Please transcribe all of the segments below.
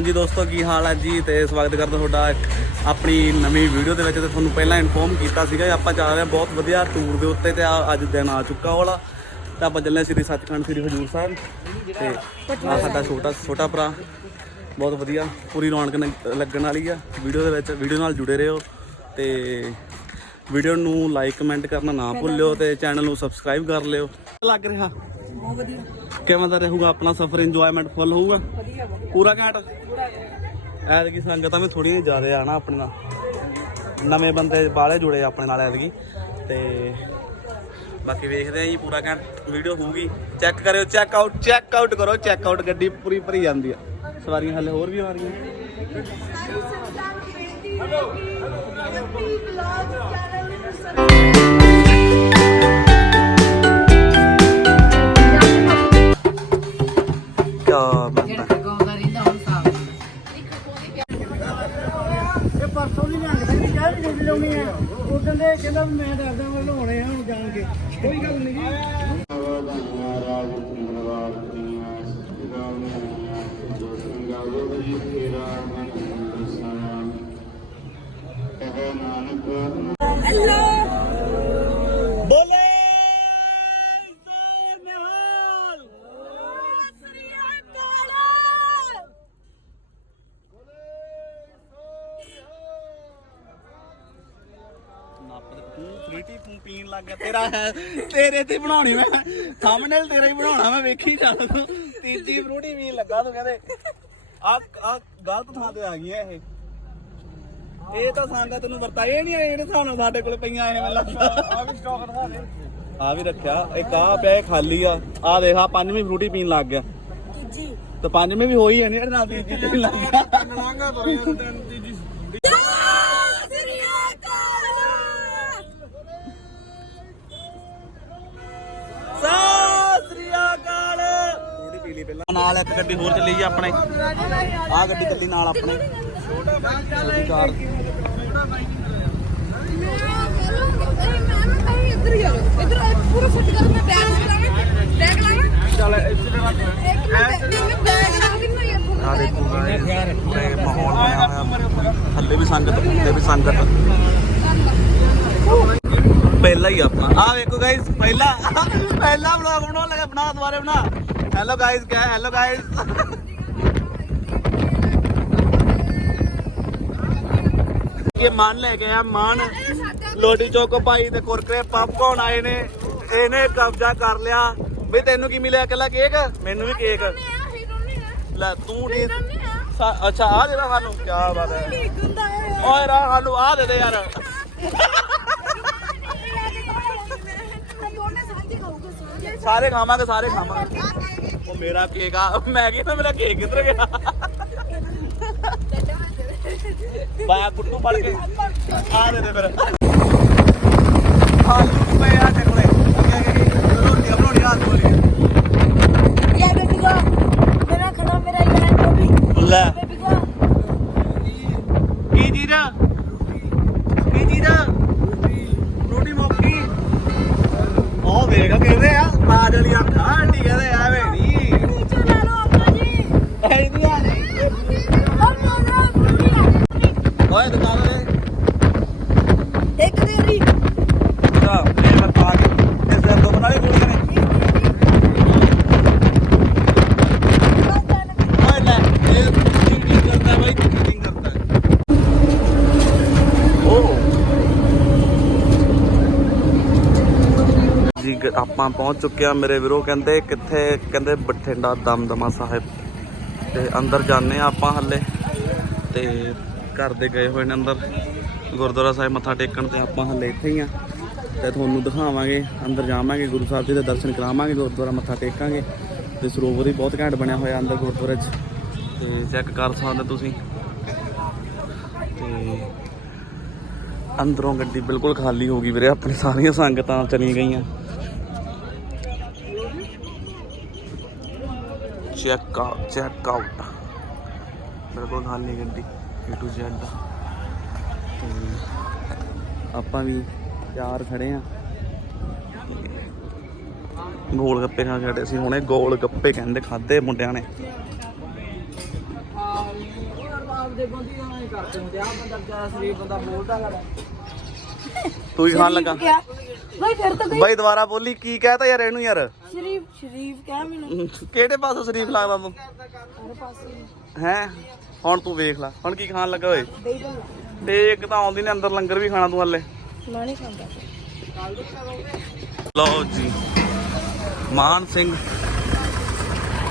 ਹਾਂਜੀ ਦੋਸਤੋ, ਕੀ ਹਾਲ ਹੈ ਜੀ? ਤੇ ਸਵਾਗਤ ਕਰਦਾ ਤੁਹਾਡਾ ਇੱਕ ਆਪਣੀ ਨਵੀਂ ਵੀਡੀਓ ਦੇ ਵਿੱਚ ਤੇ ਤੁਹਾਨੂੰ ਪਹਿਲਾਂ ਇਨਫੋਰਮ ਕੀਤਾ ਸੀਗਾ ਆਪਾਂ ਜਾ ਰਹੇ ਹਾਂ ਬਹੁਤ ਵਧੀਆ ਟੂਰ ਦੇ ਉੱਤੇ ਤੇ ਆ- ਅੱਜ ਦਿਨ ਆ ਚੁੱਕਾ ਵਾਲਾ। ਤਾਂ ਆਪਾਂ ਚੱਲੇ ਹਾਂ ਸ੍ਰੀ ਸੱਚਖੰਡ ਸ੍ਰੀ ਹਜੂਰ ਸਾਹਿਬ ਤੇ ਆ ਸਾਡਾ ਛੋਟਾ ਛੋਟਾ ਭਰਾ, ਬਹੁਤ ਵਧੀਆ, ਪੂਰੀ ਰੌਣਕ ਲੱਗਣ ਵਾਲੀ ਆ। ਵੀਡੀਓ ਦੇ ਵਿੱਚ, ਵੀਡੀਓ ਨਾਲ ਜੁੜੇ ਰਹੋ ਤੇ ਵੀਡੀਓ ਨੂੰ ਲਾਈਕ ਕਮੈਂਟ ਕਰਨਾ ਨਾ ਭੁੱਲਿਓ ਤੇ ਚੈਨਲ ਨੂੰ ਸਬਸਕ੍ਰਾਈਬ ਕਰ ਲਿਓ। ਲੱਗ ਰਿਹਾ। ਬਹੁਤ ਵਧੀਆ। ਕਿਵੇਂ ਦਾ ਰਹੂਗਾ ਆਪਣਾ ਸਫ਼ਰ? ਇੰਜੋਇਮੈਂਟ ਫੁੱਲ ਹੋਊਗਾ? ਵਧੀਆ। ਪੂਰਾ ਘੈਂਟ? ਐਤਕੀ ਸੰਗਤਾਂ ਵੀ ਥੋੜੀਆਂ ਜ਼ਿਆਦਾ ਆਣਾ ਆਪਣੇ ਨਾਲ। ਨਵੇਂ ਬੰਦੇ ਬਾਹਲੇ ਜੁੜੇ ਆਪਣੇ ਨਾਲ ਐਤਕੀ। ਤੇ ਬਾਕੀ ਵੇਖਦੇ ਆ ਜੀ ਪੂਰਾ ਘੈਂਟ ਵੀਡੀਓ ਹੋਊਗੀ। ਚੈੱਕ ਕਰਿਓ ਚੈੱਕ ਆਊਟ ਚੈੱਕ ਆਊਟ ਕਰੋ ਚੈੱਕ ਆਊਟ ਗੱਡੀ ਪੂਰੀ ਭਰੀ ਜਾਂਦੀ ਆ। ਸਵਾਰੀਆਂ ਹਲੇ ਹੋਰ ਵੀ ਆ ਰਹੀਆਂ। ਕਿਆ ਬੰਦਾ। ਗਾਉਂਦਾ ਰਹਿੰਦਾ ਹੁਣ ਸਾਫ਼ ਇਹ ਪਰਸੋਂ ਦੀ ਲੰਘ ਸਕਦੀ ਚਾਹ ਵੀ ਨਹੀਂ ਲਾਉਣੀ ਆ। ਉਦੋਂ ਦੇ ਕਹਿੰਦਾ ਵੀ ਮੈਂ ਦੱਸਦਾ ਮੈਂ ਲਾਉਣੇ ਆ ਹੁਣ ਜਾਣ ਕੇ ਕੋਈ ਗੱਲ ਨਹੀਂ ਜੀ। ਪੀਣ ਲੱਗ ਗਿਆ। ਤੇਰਾ ਹੈ ਤੇਰੇ ਤੇ ਬਣਾਉਣੀ ਮੈਂ। ਥੰਬਨੇਲ ਤੇਰਾ ਹੀ ਬਣਾਉਣਾ ਮੈਂ ਵੇਖੀ ਚੱਲ ਤੂੰ। ਤੀਜੀ ਫਰੂਟੀ ਪੀਣ ਲੱਗਾ ਤੂੰ ਕਹਿੰਦੇ। ਆ ਆ ਗਲਤ ਥਾਂ ਤੇ ਆ ਗਈ ਐ ਇਹ। ਇਹ ਤਾਂ ਸੰਗਾ ਤੈਨੂੰ ਵਰਤਾ ਇਹ ਨਹੀਂ ਇਹਨੇ ਸਾਨੂੰ ਸਾਡੇ ਕੋਲ ਪਈਆਂ ਐ ਮੈਨੂੰ ਲੱਗਦਾ। ਆ ਵੀ ਸਟਾਕ ਦਿਖਾ ਦੇ। ਆ ਵੀ ਰੱਖਿਆ। ਇੱਕ ਆ ਪਿਆ ਇਹ ਖਾਲੀ ਆ। ਆ ਦੇਖ ਆ ਪੰਜਵੀਂ ਫਰੂਟੀ ਪੀਣ ਲੱਗ ਗਿਆ। ਤੀਜੀ। ਤੇ ਪੰਜਵੀਂ ਵੀ ਹੋਈ ਐ ਨਹੀਂ ਇਹਦੇ ਨਾਲ ਤੀਜੀ ਪੀਣ ਲੱਗ ਗਿਆ। ਲਾਂਗਾ ਤੁਰ ਲਈ ਪਹਿਲਾਂ। ਨਾਲ ਇੱਕ ਗੱਡੀ ਹੋਰ ਚੱਲੀ ਜੀ ਆਪਣੇ। ਆ ਗੱਡੀ ਚੱਲੀ ਨਾਲ ਆਪਣੇ। ਕਰ ਚੱਲ ਆ ਦੇਖੋ ਗਾਇਸ ਮਾਹੌਲ ਬਣਿਆ ਹੋਇਆ। ਥੱਲੇ ਵੀ ਸੰਗਤ ਉੱਤੇ ਵੀ ਸੰਗਤ। ਪਹਿਲਾ ਹੀ ਆਪਣਾ। ਆ ਵੇਖੋ ਗਾਇਸ ਪਹਿਲਾ ਪਹਿਲਾ ਵਲੌਗ ਬਣਾਉਣ ਲੱਗਾ ਬਣਾ ਦੁਬਾਰੇ ਬਣਾ। ਹੈਲੋ ਗਾਇਸ ਕਿਆ ਹੈਲੋ ਗਾਇਸ ਇਹ ਮਾਨ ਲੈ ਕੇ ਆ ਮਾਨ। ਲੋਟੀ ਚੋਕੋ ਭਾਈ ਤੇ ਕੁਰਕਰੇ ਪਾਪਕੌਰਨ ਆਏ ਨੇ। ਇਹਨੇ ਕਬਜ਼ਾ ਕਰ ਲਿਆ। ਵੀ ਤੈਨੂੰ ਕੀ ਮਿਲਿਆ ਇਕੱਲਾ ਕੇਕ ਮੈਨੂੰ ਵੀ ਕੇਕ ਲੈ ਤੂੰ ਦੇ ਅੱਛਾ ਆ ਦੇ ਸਾਨੂੰ। ਕੀ ਬਾਤ ਹੈ। ਓਏ ਰਾ ਸਾਨੂੰ ਆ ਦੇ ਦੇ ਯਾਰ। ਸਾਰੇ ਖਾਵਾਂਗੇ ਸਾਰੇ ਖਾਵਾਂਗੇ। ਮੇਰਾ ਕੇਕ ਆ। ਮੈਂ ਕਿਹਾ ਮੇਰਾ ਕੇਕ ਕਿੱਧਰ ਗਿਆ? ਬਾਇਆ ਕੁੱਟੂ ਫੜ ਕੇ। ਆ ਦੇ ਦੇ ਫਿਰ ਆਲੂ ਪਏ ਆ ਤੇ ਕੋਲੇ ਰੋਟੀ ਬਣਾਉਣੀ ਆ ਕੋਲੇ ਮੇਰਾ ਖੜਾ ਮੇਰਾ ਯਾਰ ਬੇਬੀ ਲੈ ਬੇਬੀ ਕਾ ਕੀ ਜੀਰਾ ਕੀ ਜੀਰਾ ਰੋਟੀ ਮੁੱਕੀ ਉਹ ਵੇਖ ਕਹਿੰਦੇ ਆ ਬਾਜ ਵਾਲੀ ਅੱਖਾਂ ਆਂਟੀ ਕਹਿੰਦੇ ਐਵੇਂ ਨਹੀਂ ਨੀਚੇ ਲੈ ਲਓ ਆਪਾ ਜੀ ਐਦੀਆਂ ਨਹੀਂ ਉਹ ਮੋਨਾ ਪੂਰੀ ਓਏ ਦੁਕਾਨ ਦੇ ਇੱਕ ਦੇਰੀ ਆ ਇਹ ਮੈਂ ਪਾ ਕੇ ਇਸ ਦੇ ਦੋ ਬਣਾ ਲਈ ਗੋਲੀਆਂ ਨੇ ਓਏ ਲੈ ਇਹ ਚੀਟਿੰਗ ਕਰਦਾ ਬਾਈ ਚੀਟਿੰਗ ਕਰਦਾ ਓ ਜੀ ਗ- ਆਪਾਂ ਪਹੁੰਚ ਚੁੱਕੇ ਆ ਮੇਰੇ ਵੀਰੋ ਕਹਿੰਦੇ ਕਿੱਥੇ, ਕਹਿੰਦੇ ਬਠਿੰਡਾ ਦਮਦਮਾ ਸਾਹਿਬ। ਤੇ ਅੰਦਰ ਜਾਂਦੇ ਆ ਆਪਾਂ ਹੱਲੇ। ਤੇ ਘਰ ਦੇ ਗਏ ਹੋਏ ਨੇ ਅੰਦਰ। ਗੁਰਦੁਆਰਾ ਸਾਹਿਬ ਮੱਥਾ ਟੇਕਣ ਤੇ ਆਪਾਂ ਹੱਲੇ ਇੱਥੇ ਹੀ ਆ ਤੇ ਤੁਹਾਨੂੰ ਦਿਖਾਵਾਂਗੇ, ਅੰਦਰ ਜਾਵਾਂਗੇ, ਗੁਰੂ ਸਾਹਿਬ ਜੀ ਦੇ ਦਰਸ਼ਨ ਕਰਾਵਾਂਗੇ, ਗੁਰਦੁਆਰਾ ਮੱਥਾ ਟੇਕਾਂਗੇ। ਤੇ ਸਰੋਵਰ ਹੀ ਬਹੁਤ ਘੈਂਟ ਬਣਿਆ ਹੋਇਆ ਅੰਦਰ ਗੁਰਦੁਆਰੇ 'ਚ। ਤੇ ਚੈੱਕ ਕਰ ਸਕਦੇ ਤੁਸੀਂ। ਤੇ ਅੰਦਰੋਂ ਗੱਡੀ ਬਿਲਕੁਲ ਖਾਲੀ ਹੋ ਗਈ ਵੀਰੇ, ਆਪਣੀ ਸਾਰੀਆਂ ਸੰਗਤਾਂ ਚਲੀਆਂ ਗਈਆਂ। ਚੈੱਕ ਆਊਟ ਚੈੱਕ ਆਊਟ ਬਿਲਕੁਲ ਖਾਲੀ ਗੱਡੀ A to Z ਤੇ ਆਪਾਂ ਵੀ ਚਾਰ ਖੜੇ ਆ। ਗੋਲ ਗੱਪੇ ਖਾ ਹਟੇ ਸੀ ਹੁਣੇ ਗੋਲ ਗੱਪੇ ਕਹਿੰਦੇ ਖਾਦੇ ਮੁੰਡਿਆਂ ਨੇ। ਆ ਤੂੰ ਹੀ ਖਾਣ ਲੱਗਾ। ਭਾਈ ਫਿਰ ਤਾਂ ਬਾਈ ਦੁਬਾਰਾ ਬੋਲੀ ਕੀ ਕਹਤਾ ਯਾਰ ਇਹਨੂੰ ਯਾਰ? ਸ਼ਰੀਫ ਸ਼ਰੀਫ ਕਹਿ ਮੈਨੂੰ। ਕਿਹੜੇ ਪਾਸੋਂ ਸ਼ਰੀਫ ਲੱਗਦਾ ਤੂੰ ਹਰ ਪਾਸੇ ਹੈ? ਹੁਣ ਤੂੰ ਵੇਖ ਲੈ ਹੁਣ ਕੀ ਖਾਣ ਲੱਗਾ ਓਏ? ਤੇ ਇੱਕ ਤਾਂ ਆਉਂਦੀ ਨੇ ਅੰਦਰ ਲੰਗਰ ਵੀ ਖਾਣਾ ਤੂੰ ਹੱਲੇ। ਮੈਂ ਨਹੀਂ ਖਾਂਦਾ। ਲਓ ਜੀ ਮਾਨ ਸਿੰਘ।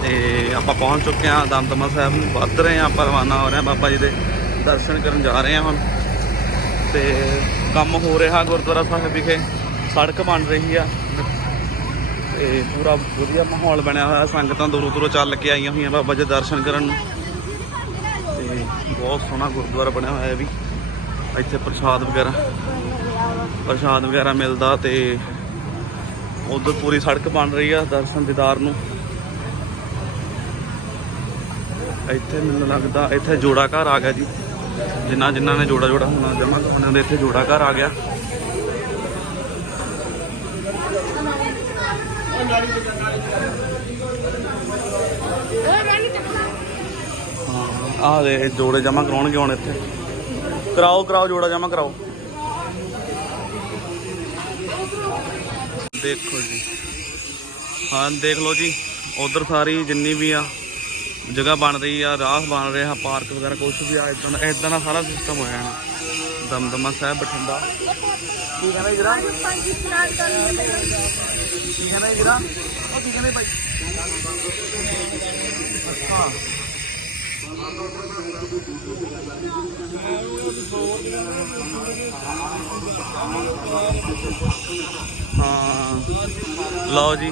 ਤੇ ਆਪਾਂ ਪਹੁੰਚ ਚੁੱਕੇ ਹਾਂ ਦਮਦਮਾ ਸਾਹਿਬ ਨੂੰ ਵੱਧ ਰਹੇ ਹਾਂ ਆਪਾਂ ਰਵਾਨਾ ਹੋ ਰਹੇ ਹਾਂ ਬਾਬਾ ਜੀ ਦੇ ਦਰਸ਼ਨ ਕਰਨ ਜਾ ਰਹੇ ਹਾਂ ਹੁਣ। ਤੇ ਕੰਮ ਹੋ ਰਿਹਾ ਗੁਰਦੁਆਰਾ ਸਾਹਿਬ ਵਿਖੇ। ਸੜਕ ਬਣ ਰਹੀ ਆ। ਤੇ ਪੂਰਾ ਵਧੀਆ ਮਾਹੌਲ ਬਣਿਆ ਹੋਇਆ। ਸੰਗਤਾਂ ਦੂਰੋਂ ਦੂਰੋਂ ਚੱਲ ਕੇ ਆਈਆਂ ਹੋਈਆਂ ਬਾਬਾ ਜੀ ਦਰਸ਼ਨ ਕਰਨ ਨੂੰ। ਤੇ ਬਹੁਤ ਸੋਹਣਾ ਗੁਰਦੁਆਰਾ ਬਣਿਆ ਹੋਇਆ ਹੈ ਵੀ। ਇੱਥੇ ਪ੍ਰਸ਼ਾਦ ਵਗੈਰਾ ਪ੍ਰਸ਼ਾਦ ਵਗੈਰਾ ਮਿਲਦਾ ਤੇ ਉਧਰ ਪੂਰੀ ਸੜਕ ਬਣ ਰਹੀ ਆ ਦਰਸ਼ਨ ਦੀਦਾਰ ਨੂੰ। ਇੱਥੇ ਮੈਨੂੰ ਲੱਗਦਾ ਇੱਥੇ ਜੋੜਾ ਘਰ ਆ ਗਿਆ ਜੀ। ਜਿਨ੍ਹਾਂ ਜਿਨ੍ਹਾਂ ਨੇ ਜੋੜਾ ਜੋੜਾ ਹੋਣਾ, ਜਮਾ ਉਹਨਾਂ ਦੇ ਇੱਥੇ ਜੋੜਾ ਘਰ ਆ ਗਿਆ ਓਏ ਮੈਂ ਨਹੀਂ ਚੱਕਣਾ ਹਾਂ ਆਹ ਦੇ ਜੋੜੇ ਜਮਾ ਕਰਾਉਣਗੇ ਹੁਣ ਇੱਥੇ। ਕਰਾਓ ਕਰਾਓ, ਜੋੜਾ ਜਮਾ ਕਰਾਓ। ਦੇਖੋ ਜੀ। ਹਾਂ, ਦੇਖ ਲਓ ਜੀ, ਉਧਰ ਸਾਰੀ ਜਿੰਨੀ ਵੀ ਆ ਜਗ੍ਹਾ ਬਣ ਰਹੀ ਆ, ਰਾਹ ਬਣ ਰਿਹਾ, ਪਾਰਕ ਵਗੈਰਾ ਕੁਝ ਵੀ ਆ ਇਦਾਂ ਦਾ ਇਦਾਂ ਦਾ ਸਾਰਾ ਸਿਸਟਮ ਹੋਇਆ ਹੈ ਦਮਦਮਾ ਸਾਹਿਬ ਬਠਿੰਡਾ। ਕੀ ਕਹਿੰਦਾ ਜਰਾ ਕੀ ਕਹਿੰਦਾ ਜਰਾ ਉਹ ਕੀ ਕਹਿੰਦੇ ਭਾਈ? ਹਾਂ ਹਾਂ। ਲਓ ਜੀ।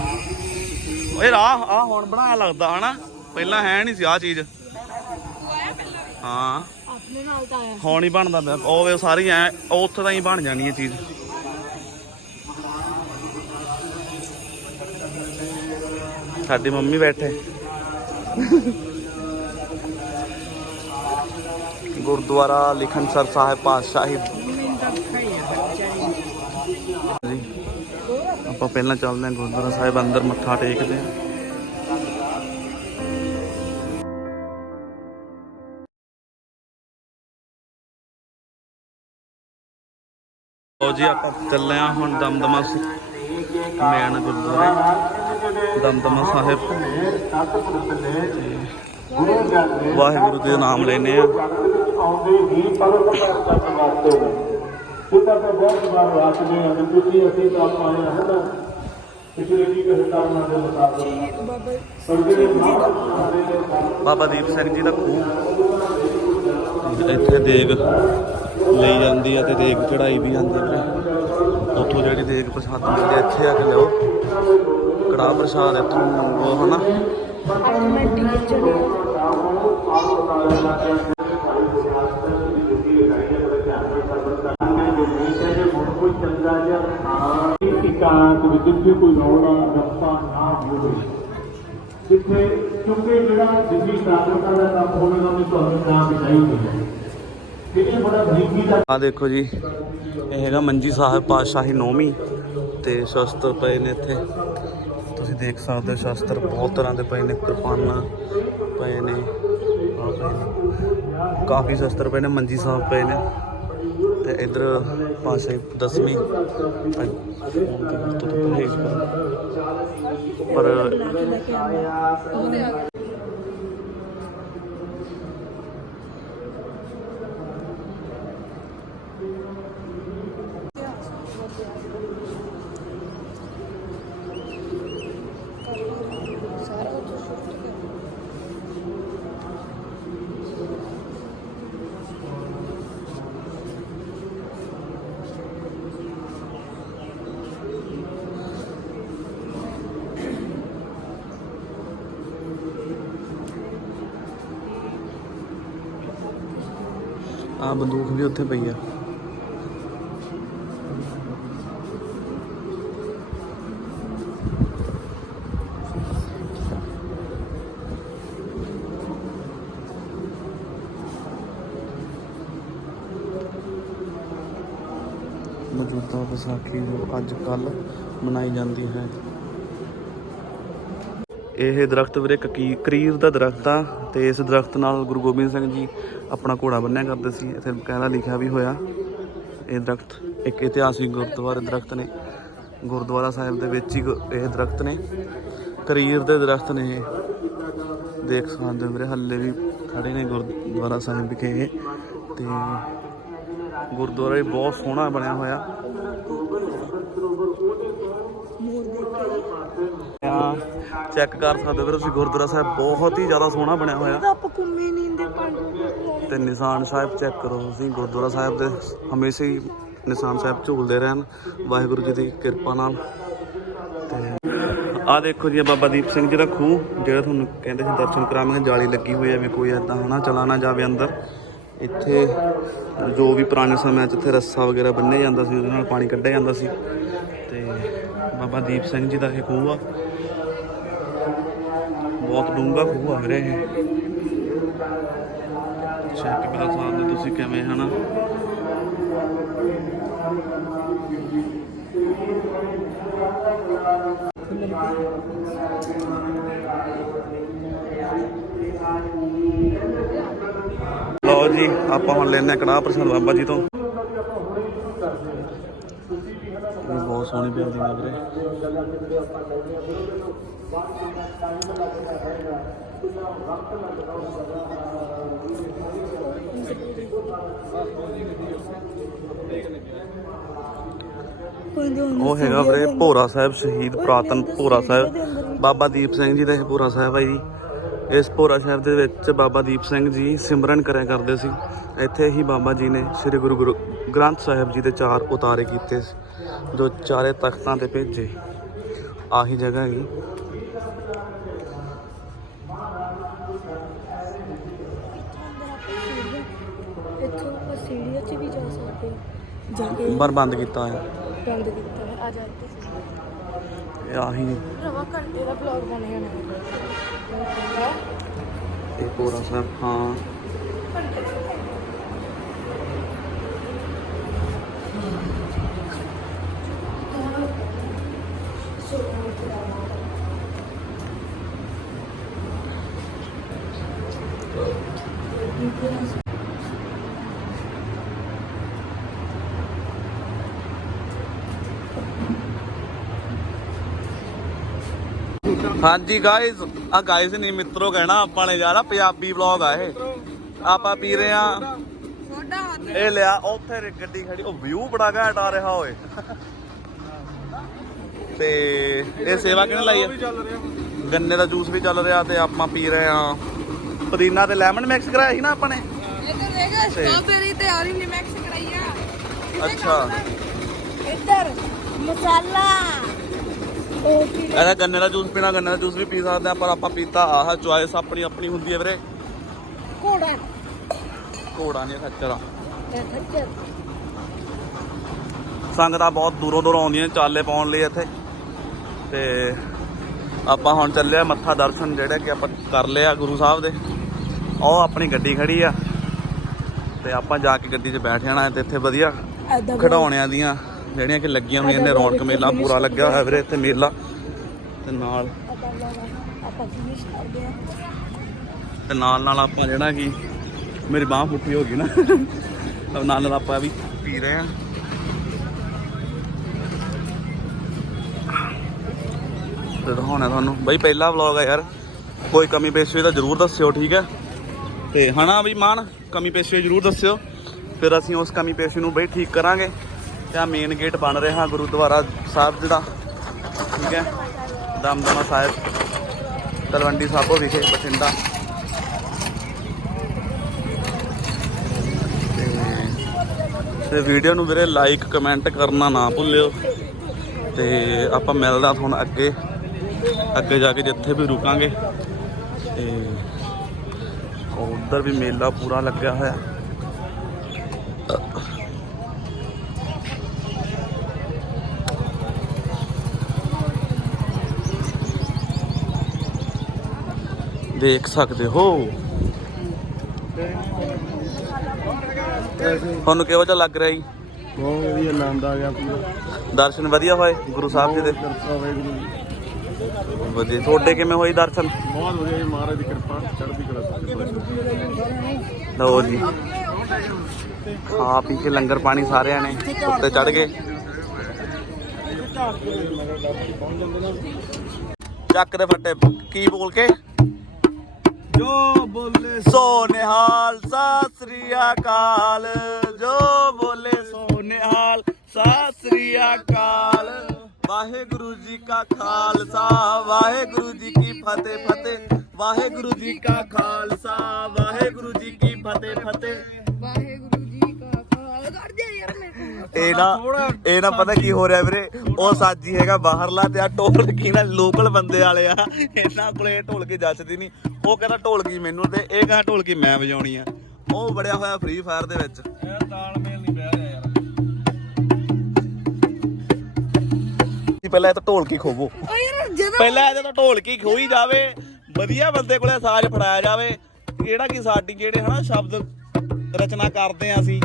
ਓਏ ਰਾਹ ਆ ਹੁਣ ਬਣਾਇਆ ਲੱਗਦਾ, ਹਨਾ? ਪਹਿਲਾਂ ਹੈ ਨਹੀਂ ਸੀ ਆ ਚੀਜ਼। ਹਾਂ। ਨਾਲ ਤਾਂ ਆਇਆ ਹੁਣ ਹੀ ਬਣਦਾ ਪਿਆ। ਉਹ ਵੇ ਸਾਰੀ ਐ, ਉਹ ਉੱਥੇ ਤਾਂ ਹੀ ਬਣ ਜਾਣੀ ਹੈ ਚੀਜ਼। ਸਾਡੀ ਮੰਮੀ ਬੈਠੇ। ਗੁਰਦੁਆਰਾ ਲਿਖਣਸਰ ਸਾਹਿਬ ਪਾਤਸ਼ਾਹੀ ਆਪਾਂ ਪਹਿਲਾਂ ਚੱਲਦੇ ਹਾਂ ਗੁਰਦੁਆਰਾ ਸਾਹਿਬ, ਅੰਦਰ ਮੱਥਾ ਟੇਕਦੇ ਹਾਂ। ਲਓ ਜੀ, ਆਪਾਂ ਚੱਲੇ ਹਾਂ ਹੁਣ ਦਮਦਮਾ ਮੇਨ ਗੁਰਦੁਆਰੇ, ਦਮਦਮਾ ਸਾਹਿਬ। ਵਾਹਿਗੁਰੂ ਦੇ ਨਾਮ ਲੈਨੇ ਆ ਆਉਂਦੇ ਹੀ। ਬਹੁਤ ਵਾਰ ਆਖਦੇ ਹਨ ਤੁਸੀਂ ਅਸੀਂ ਤਾਂ ਪਾਏ ਹਨ ਪਿਛਲੇ ਬਾਬਾ ਬਾਬਾ ਦੀਪ ਸਿੰਘ ਜੀ ਦਾ ਖੂਹ। ਇੱਥੇ ਦੇਗ ਲਈ ਜਾਂਦੀ ਆ ਤੇ ਦੇਖ ਚੜਾਈ ਵੀ ਜਾਂਦੀ ਹੈ ਉੱਥੋਂ ਜਿਹੜੀ ਦੇਖ ਪ੍ਰਸ਼ਾਦ ਮਿਲਦੀ ਆ, ਇੱਥੇ ਆ ਕੇ ਲਿਓ ਕੜਾਹ ਪ੍ਰਸ਼ਾਦ ਇੱਥੋਂ ਮੰਗੋ ਹਨਾ? 8 ਮਿੰਟ ਹੀ ਚੱਲੇ ਜਿੱਥੇ ਨਾ ਕਿਉਂਕਿ ਜਿਹੜਾ ਜਿੱਦੀ ਕਾਰਕਤਾ ਦਾ ਕੰਮ ਹੋਵੇਗਾ ਉਹਨੂੰ ਤੁਹਾਨੂੰ ਨਾਮ ਚਾਹੀਦਾ ਹੈ। ਆ ਦੇਖੋ ਜੀ ਇਹ ਹੈਗਾ ਮੰਜੀ ਸਾਹਿਬ ਪਾਤਸ਼ਾਹੀ ਨੌਵੀਂ ਤੇ ਸ਼ਸਤਰ ਪਏ ਨੇ ਇੱਥੇ ਤੁਸੀਂ ਦੇਖ ਸਕਦੇ ਹੋ ਸ਼ਸਤਰ ਬਹੁਤ ਤਰ੍ਹਾਂ ਦੇ ਪਏ ਨੇ ਕਿਰਪਾਨਾਂ ਪਏ ਨੇ ਕਾਫੀ ਸ਼ਸਤਰ ਪਏ ਨੇ ਮੰਜੀ ਸਾਹਿਬ ਪਏ ਨੇ ਤੇ ਇਧਰ ਪਾਤਸ਼ਾਹੀ ਦਸਵੀਂ ਪਰ ਬੰਦੂਕ ਵੀ ਉੱਥੇ ਪਈ ਆ। ਮੌਜੂਦਾ ਵਿਸਾਖੀ ਜੋ ਅੱਜ ਕੱਲ ਮਨਾਈ ਜਾਂਦੀ ਹੈ। ਇਹ ਦਰਖਤ ਵੀਰੇ ਕਕੀ ਕਰੀਰ ਦਾ ਦਰਖਤ ਆ ਤੇ ਇਸ ਦਰਖਤ ਨਾਲ ਗੁਰੂ ਗੋਬਿੰਦ ਸਿੰਘ ਜੀ ਆਪਣਾ ਘੋੜਾ ਬੰਨਿਆ ਕਰਦੇ ਸੀ। ਇੱਥੇ ਕਹਿੰਦਾ ਲਿਖਿਆ ਵੀ ਹੋਇਆ। ਇਹ ਦਰਖਤ ਇੱਕ ਇਤਿਹਾਸਿਕ ਗੁਰਦੁਆਰੇ ਦਰਖਤ ਨੇ। ਗੁਰਦੁਆਰਾ ਸਾਹਿਬ ਦੇ ਵਿੱਚ ਹੀ ਗੁ- ਇਹ ਦਰਖਤ ਨੇ। ਕਰੀਰ ਦੇ ਦਰਖਤ ਨੇ ਇਹ। ਦੇਖ ਸਕਦੇ ਹੋ ਵੀਰੇ, ਹੱਲੇ ਵੀ ਖੜੇ ਨੇ ਗੁਰਦੁਆਰਾ ਸਾਹਿਬ ਵਿਖੇ ਇਹ। ਤੇ ਗੁਰਦੁਆਰਾ ਵੀ ਬਹੁਤ ਸੋਹਣਾ ਬਣਿਆ ਹੋਇਆ। ਆ ਚੈੱਕ ਕਰ ਸਕਦੇ ਹੋ ਤੁਸੀਂ ਗੁਰਦੁਆਰਾ ਸਾਹਿਬ ਬਹੁਤ ਹੀ ਜ਼ਿਆਦਾ ਸੋਹਣਾ ਬਣਿਆ ਹੋਇਆ। ਆਪਾਂ ਦੇ ਪੰਜ ਤੇ ਨਿਸ਼ਾਨ ਸਾਹਿਬ ਚੈੱਕ ਕਰੋ ਤੁਸੀਂ ਗੁਰਦੁਆਰਾ ਸਾਹਿਬ ਦੇ ਹਮੇਸ਼ਾ ਹੀ ਨਿਸ਼ਾਨ ਸਾਹਿਬ ਝੂਲਦੇ ਰਹਿਣ। ਵਾਹਿਗੁਰੂ ਜੀ ਦੀ ਕਿਰਪਾ ਨਾਲ। ਤੇ ਆ ਦੇਖੋ ਜੀ ਬਾਬਾ ਦੀਪ ਸਿੰਘ ਜੀ ਦਾ ਖੂਹ ਜਿਹੜਾ ਤੁਹਾਨੂੰ ਕਹਿੰਦੇ ਸੀ ਦਰਸ਼ਨ ਕਰਾਵਾਂਗੇ ਜਾਲੀ ਲੱਗੀ ਹੋਈ ਹੈ ਵੀ ਕੋਈ ਏਦਾਂ ਹਨਾ ਚਲਾ ਨਾ ਜਾਵੇ ਅੰਦਰ। ਇੱਥੇ ਜੋ ਵੀ ਪੁਰਾਣੇ ਸਮਿਆਂ 'ਚ ਇੱਥੇ ਰੱਸਾ ਵਗੈਰਾ ਬੰਨਿਆ ਜਾਂਦਾ ਸੀ ਉਹਦੇ ਨਾਲ ਪਾਣੀ ਕੱਢਿਆ ਜਾਂਦਾ ਸੀ। ਤੇ ਬਾਬਾ ਦੀਪ ਸਿੰਘ ਜੀ ਦਾ ਇਹ ਖੂਹ ਆ। ਬਹੁਤ ਡੂੰਘਾ ਖੂਹ ਆ ਵੀਰੇ ਇਹ। ਚੈੱਕ ਕਰ ਸਕਦੇ ਤੁਸੀਂ ਕਿਵੇਂ, ਹਨਾ? ਲਓ ਜੀ, ਆਪਾਂ ਹੁਣ ਲੈਣੇ ਕੜਾਹ ਪ੍ਰਸਾਦ ਬਾਬਾ ਜੀ ਤੋਂ। ਇਹ ਬਹੁਤ ਸੋਹਣੀ ਉਹ ਹੈਗਾ ਵੀਰੇ ਭੋਰਾ ਸਾਹਿਬ ਸ਼ਹੀਦ ਪ੍ਰਾਤਨ ਭੋਰਾ ਸਾਹਿਬ। ਬਾਬਾ ਦੀਪ ਸਿੰਘ ਜੀ ਦਾ ਇਹ ਭੋਰਾ ਸਾਹਿਬ ਹੈ ਜੀ। ਇਸ ਭੋਰਾ ਸਾਹਿਬ ਦੇ ਵਿੱਚ ਬਾਬਾ ਦੀਪ ਸਿੰਘ ਜੀ ਸਿਮਰਨ ਕਰਿਆ ਕਰਦੇ ਸੀ। ਇੱਥੇ ਹੀ ਬਾਬਾ ਜੀ ਨੇ ਸ੍ਰੀ ਗੁਰੂ ਗੁਰੂ ਗ੍ਰੰਥ ਸਾਹਿਬ ਜੀ ਦੇ ਚਾਰ ਉਤਾਰੇ ਕੀਤੇ ਜੋ ਚਾਰੇ ਤਖਤਾਂ ਤੇ ਭੇਜੇ। ਆਹੀ ਜਗ੍ਹਾ ਹੈਗੀ ਪਰ ਬੰਦ ਕੀਤਾ ਹੈ ਬੰਦ ਕੀਤਾ ਹੈ ਆ ਜਾ ਇੱਥੇ ਇਹ ਆਹੀ ਰਵਾ ਘੰਟੇ ਦਾ ਵਲੌਗ ਬਣੇਗਾ ਨਾ ਇਹ ਭੋਰਾ ਸਾਹਿਬ ਹਾਂ। ਹਾਂਜੀ ਗਾਇਜ਼ ਆ ਗਾਇਜ਼ ਨਹੀਂ ਮਿੱਤਰੋ ਕਹਿਣਾ ਆਪਾਂ ਨੇ ਯਾਰ ਆਹ ਪੰਜਾਬੀ ਵਲੌਗ ਆ ਇਹ। ਆਪਾਂ ਪੀ ਰਹੇ ਆ ਇਹ ਲਿਆ ਉੱਥੇ ਰੇ ਗੱਡੀ ਖੜੀ ਉਹ ਵਿਊ ਬੜਾ ਘੈਂਟ ਆ ਰਿਹਾ ਓਏ। ਤੇ ਇਹ ਸੇਵਾ ਕਿਹਨੇ ਲਾਈ ਆ? ਗੰਨੇ ਦਾ ਜੂਸ ਵੀ ਚੱਲ ਰਿਹਾ ਤੇ ਆਪਾਂ ਪੀ ਰਹੇ ਆ ਪੁਦੀਨਾ ਤੇ ਲੈਮਨ ਮਿਕਸ ਕਰਾਇਆ ਸੀ ਨਾ ਆਪਾਂ ਨੇ? ਇੱਧਰ ਦੇਖ ਸਟ੍ਰਾਬੇਰੀ ਤੇ ਔਰੇਂਜ ਮਿਕਸ ਕਰਾਈਆ ਅੱਛਾ। ਇੱਧਰ ਮਸਾਲਾ। ਇਹਦਾ ਗੰਨੇ ਦਾ ਜੂਸ ਪੀਣਾ ਗੰਨੇ ਦਾ ਜੂਸ ਵੀ ਪੀ ਸਕਦੇ ਆ ਪਰ ਆਪਾਂ ਪੀਤਾ ਆਹ ਚੁਆਇਸ ਆਪਣੀ ਆਪਣੀ ਹੁੰਦੀ ਹੈ ਵੀਰੇ। ਘੋੜਾ। ਘੋੜਾ ਨਹੀਂ ਖੱਚਰ ਆ। ਖੱਚਰ। ਸੰਗਤਾਂ ਬਹੁਤ ਦੂਰੋਂ ਦੂਰੋਂ ਆਉਂਦੀਆਂ ਚਾਲੇ ਪਾਉਣ ਲਈ ਇੱਥੇ। ਤੇ ਆਪਾਂ ਹੁਣ ਚੱਲੇ ਆ ਮੱਥਾ ਦਰਸ਼ਨ ਜਿਹੜੇ ਕਿ ਆਪਾਂ ਕਰ ਲਿਆ ਗੁਰੂ ਸਾਹਿਬ ਦੇ। ਉਹ ਆਪਣੀ ਗੱਡੀ ਖੜੀ ਆ। ਤੇ ਆਪਾਂ ਜਾ ਕੇ ਗੱਡੀ 'ਚ ਬੈਠ ਜਾਣਾ ਤੇ ਇੱਥੇ ਵਧੀਆ। ਖਿਡੌਣਿਆਂ ਦੀਆਂ। ਜਿਹੜੀਆਂ ਕਿ ਲੱਗੀਆਂ ਹੋਈਆਂ ਨੇ ਰੌਣਕ ਮੇਲਾ ਪੂਰਾ ਲੱਗਿਆ ਹੋਇਆ ਵੀਰੇ ਇੱਥੇ ਮੇਲਾ ਤੇ ਨਾਲ ਤੇ ਨਾਲ ਨਾਲ ਆਪਾਂ ਜਿਹੜਾ ਕਿ ਮੇਰੀ ਬਾਹ ਪੁੱਠੀ ਹੋ ਗਈ ਨਾ। ਤਾਂ ਨਾਲ ਨਾਲ ਆਪਾਂ ਵੀ ਪੀ ਰਹੇ ਆ ਤੇ ਦਿਖਾਉਣਾ ਤੁਹਾਨੂੰ। ਬਈ ਪਹਿਲਾ ਵਲੌਗ ਆ ਯਾਰ। ਕੋਈ ਕਮੀ ਪੇਸ਼ੀ ਤਾਂ ਜ਼ਰੂਰ ਦੱਸਿਓ ਠੀਕ ਹੈ? ਤੇ ਹਨਾ ਵੀ ਮਾਨ ਕਮੀ ਪੇਸ਼ੀ ਜ਼ਰੂਰ ਦੱਸਿਓ। ਫਿਰ ਅਸੀਂ ਉਸ ਕਮੀ ਪੇਸ਼ੀ ਨੂੰ ਬਈ ਠੀਕ ਕਰਾਂਗੇ। ਤੇ ਆ ਮੇਨ ਗੇਟ ਬਣ ਰਿਹਾ ਗੁਰਦੁਆਰਾ ਸਾਹਿਬ ਜਿਹੜਾ, ਠੀਕ ਹੈ, ਦਮਦਮਾ ਸਾਹਿਬ, ਤਲਵੰਡੀ ਸਾਬੋ ਵਿਖੇ ਬਠਿੰਡਾ। ਤੇ- ਵੀਡੀਓ ਨੂੰ ਵੀਰੇ ਲਾਈਕ ਕਮੈਂਟ ਕਰਨਾ ਨਾ ਭੁੱਲਿਓ। ਤੇ ਆਪਾਂ ਮਿਲਦਾ ਤੁਹਾਨੂੰ ਅੱਗੇ ਅੱਗੇ ਜਾ ਕੇ ਜਿੱਥੇ ਵੀ ਰੁਕਾਂਗੇ। ਤੇ ਉਧਰ ਵੀ ਮੇਲਾ ਪੂਰਾ ਲੱਗਿਆ ਹੋਇਆ। ਦੇਖ ਸਕਦੇ ਹੋ। ਤੁਹਾਨੂੰ ਕਿਹੋ ਜਿਹਾ ਲੱਗ ਰਿਹਾ ਜੀ? ਬਹੁਤ ਵਧੀਆ ਆਨੰਦ ਆ ਗਿਆ ਪੂਰਾ। ਦਰਸ਼ਨ ਵਧੀਆ ਹੋਏ ਗੁਰੂ ਸਾਹਿਬ ਜੀ ਦੇ? ਕਿਰਪਾ ਵਾਹਿਗੁਰੂ ਦੀ। ਵਧੀਆ। ਤੁਹਾਡੇ ਕਿਵੇਂ ਹੋਈ ਦਰਸ਼ਨ? ਬਹੁਤ ਵਧੀਆ ਜੀ ਮਹਾਰਾਜ ਦੀ ਕਿਰਪਾ ਚੜ੍ਹਦੀ ਕਲਾ ਲਓ ਜੀ। ਖਾ ਪੀ ਕੇ ਲੰਗਰ ਪਾਣੀ ਸਾਰਿਆਂ ਨੇ ਉੱਤੇ ਚੜ ਗਏ। ਚੱਕ ਦੇ ਫੱਟੇ ਕੀ ਬੋਲ ਕੇ? ਜੋ ਬੋਲੇ ਸੋ ਨਿਹਾਲ, ਸਤਿ ਸ੍ਰੀ ਅਕਾਲ। ਜੋ ਬੋਲੇ ਸੋ ਨਿਹਾਲ, ਸਤਿ ਸ੍ਰੀ ਅਕਾਲ। ਵਾਹਿਗੁਰੂ ਜੀ ਕਾ ਖਾਲਸਾ, ਵਾਹਿਗੁਰੂ ਜੀ ਕੀ ਫਤਿਹ ਫਤਿਹ। ਵਾਹਿਗੁਰੂ ਜੀ ਕਾ ਖਾਲਸਾ, ਵਾਹਿਗੁਰੂ ਜੀ ਕੀ ਫਤਿਹ ਫਤਿਹ। ਵਾਹਿਗੁਰੂ ਜੀ ਕਾ ਖਾਲਸਾ ਕਰ ਦਿਆ ਯਾਰ ਮੇਰੇ ਕੋਲ। ਇਹ ਨਾ ਇਹ ਨਾ ਪਤਾ ਕੀ ਹੋ ਰਿਹਾ ਵੀਰੇ ਉਹ ਸਾਜੀ ਹੈਗਾ ਬਾਹਰਲਾ ਤੇ ਆ ਢੋਲਕੀ ਨਾ ਲੋਕਲ ਬੰਦੇ ਵਾਲੇ ਆ। ਇਹਨਾਂ ਕੋਲੇ ਢੋਲਕੀ ਜੱਚਦੀ ਨਹੀਂ ਉਹ ਕਹਿੰਦਾ ਢੋਲਕੀ ਮੈਨੂੰ ਤੇ ਇਹ ਕਹਿੰਦਾ ਢੋਲਕੀ ਮੈਂ ਵਜਾਉਣੀ ਆ। ਉਹ ਬੜਿਆ ਹੋਇਆ ਫ੍ਰੀ ਫਾਇਰ ਦੇ ਵਿੱਚ। ਇਹ ਤਾਲਮੇਲ ਨਹੀਂ ਬਹਿ ਰਿਹਾ ਯਾਰ। ਤੁਸੀਂ ਪਹਿਲਾਂ ਇਹ ਤਾਂ ਢੋਲਕੀ ਖੋਵੋ। ਪਹਿਲਾਂ ਇਹਦੇ ਤੋਂ ਢੋਲਕੀ ਖੋਈ ਜਾਵੇ ਵਧੀਆ ਬੰਦੇ ਕੋਲੇ ਸਾਜ਼ ਫੜਾਇਆ ਜਾਵੇ। ਕਿਹੜਾ ਕੀ ਸਾਡੀ ਜਿਹੜੇ ਹਨਾ ਸ਼ਬਦ ਰਚਨਾ ਕਰਦੇ ਆ ਅਸੀਂ।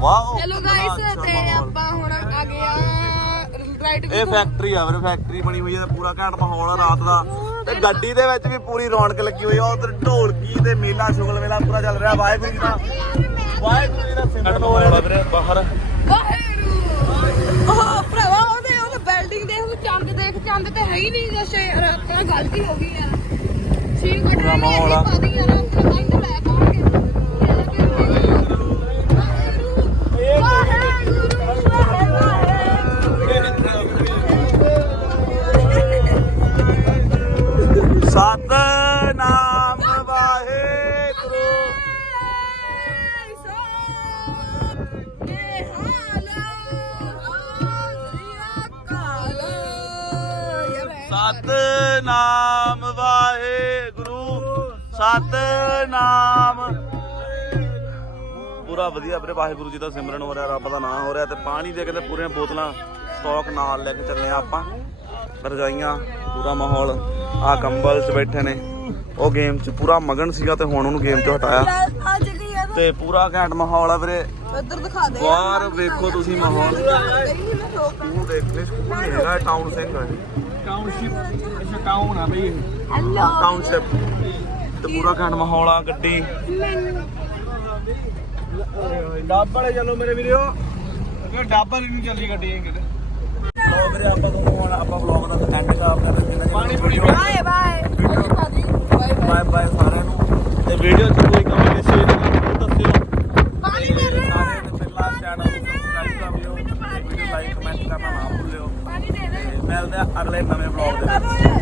ਵਾਓ ਹੈਲੋ ਗਾਇਸ ਤੇ ਆਪਾਂ ਹੁਣ ਆ ਗਏ ਆ ਰਾਈਟ ਇਹ ਫੈਕਟਰੀ ਆ ਵੀਰੇ ਫੈਕਟਰੀ ਬਣੀ ਹੋਈ ਹੈ ਤੇ ਪੂਰਾ ਘੈਂਟ ਮਾਹੌਲ ਆ ਰਾਤ ਦਾ। ਤੇ ਗੱਡੀ ਦੇ ਵਿੱਚ ਵੀ ਪੂਰੀ ਰੌਣਕ ਲੱਗੀ ਹੋਈ ਆ ਉਧਰ ਢੋਲਕੀ ਤੇ ਮੇਲਾ ਸ਼ੁਗਲ ਮੇਲਾ ਪੂਰਾ ਚੱਲ ਰਿਹਾ ਵਾਹਿਗੁਰੂ ਜੀ ਦਾ ਵਾਹਿਗੁਰੂ ਜੀ ਦਾ ਸਿਮਰਨ ਹੋ ਰਿਹਾ। ਵੀਰੇ ਬਾਹਰ। ਵਾਹਿਗੁਰੂ। ਉਹ ਭਰਾਵਾ ਉਹਦੇ ਉਹਦੇ ਬਿਲਡਿੰਗ ਦੇਖ ਤੂੰ ਚੰਦ ਦੇਖ ਚੰਦ ਤੇ ਹੈ ਹੀ ਨਹੀਂ ਜਸ ਯਾਰ ਆਪਣਾ ਗਲਤੀ ਹੋ ਗਈ ਯਾਰ ਠੀਕ ਕੱਟ ਪੂਰਾ ਮਾਹੌਲ ਆ। ਪਾ ਦੀ ਯਾਰ ਸਤਨਾਮ ਵਾਹਿਗੁਰੂ ਸਤਨਾਮ। ਪੂਰਾ ਵਧੀਆ ਵੀਰੇ ਵਾਹਿਗੁਰੂ ਜੀ ਦਾ ਸਿਮਰਨ ਹੋ ਰਿਹਾ ਰੱਬ ਦਾ ਨਾਮ ਹੋ ਰਿਹਾ ਤੇ ਪਾਣੀ ਦੇ ਕਹਿੰਦੇ ਪੂਰੀਆਂ ਬੋਤਲਾਂ ਸਟਾਕ ਨਾਲ ਲੈ ਕੇ ਚੱਲੇ ਆ ਆਪਾਂ। ਰਜਾਈਆਂ ਪੂਰਾ ਮਾਹੌਲ। ਆ ਕੰਬਲ 'ਚ ਬੈਠੇ ਨੇ। ਉਹ ਗੇਮ 'ਚ ਪੂਰਾ ਮਗਨ ਸੀਗਾ ਤੇ ਹੁਣ ਉਹਨੂੰ ਗੇਮ 'ਚੋਂ ਹਟਾਇਆ। ਯਾਰ ਤੇ ਪੂਰਾ ਘੈਂਟ ਮਾਹੌਲ ਆ ਵੀਰੇ। ਇੱਧਰ ਦਿਖਾ ਦੇ। ਬਾਹਰ ਵੇਖੋ ਤੁਸੀਂ ਮਾਹੌਲ। ਸਕੂਲ ਦੇਖ ਲੈ ਸਕੂਲ ਨਹੀਂ ਹੈਗਾ ਟਾਊਨ ਸਿੰਘ ਹੈ ਟਾਊਨਸ਼ਿਪ ਅੱਛਾ ਟਾਊਨ ਆ ਬਈ ਹੈਲੋ ਟਾਊਨਸ਼ਿਪ ਤੇ ਪੂਰਾ ਘੈਂਟ ਮਾਹੌਲ ਆ ਗੱਡੀ। ਡੱਬ ਵਾਲੇ ਚੱਲੋ ਮੇਰੇ ਵੀਰੋ। ਕਿ ਡੱਬ ਵਾਲੀ ਨਹੀਂ ਚੱਲੀ ਗੱਡੀ ਇਹ ਕਿਤੇ। ਲੋ ਵੀਰੇ ਆਪਾਂ ਤੁਹਾਨੂੰ ਹੁਣ ਆਪਾਂ ਵਲੌਗ ਦਾ ਐਂਡ ਕਰਨਾ ਤੇ ਜਿੰਨਾ ਪਾਣੀ ਪੂਰੀ ਬਾਏ ਬਾਏ ਬਾਏ ਬਾਏ ਸਾਰਿਆਂ ਨੂੰ। ਤੇ ਵੀਡੀਓ 'ਚ ਕੋਈ ਕਮੀ ਨਹੀਂ ਸੀ ਦੱਸਿਓ ਪਾਣੀ ਦੇ ਦੇ ਸਾਰਿਆਂ ਨੇ ਪਹਿਲਾਂ ਚੈਨਲ ਨੂੰ ਸਬਸਕ੍ਰਾਈਬ ਕਰ ਲਿਓ ਵੀਡੀਓ ਲਾਈਕ ਕਮੈਂਟ ਕਰਨਾ ਨਾ ਭੁੱਲਿਓ ਪਾਣੀ ਦੇ ਦੇ ਤੇ ਮਿਲਦੇ ਆ ਅਗਲੇ ਨਵੇਂ ਵਲੌਗ ਦੇ ਵਿੱਚ।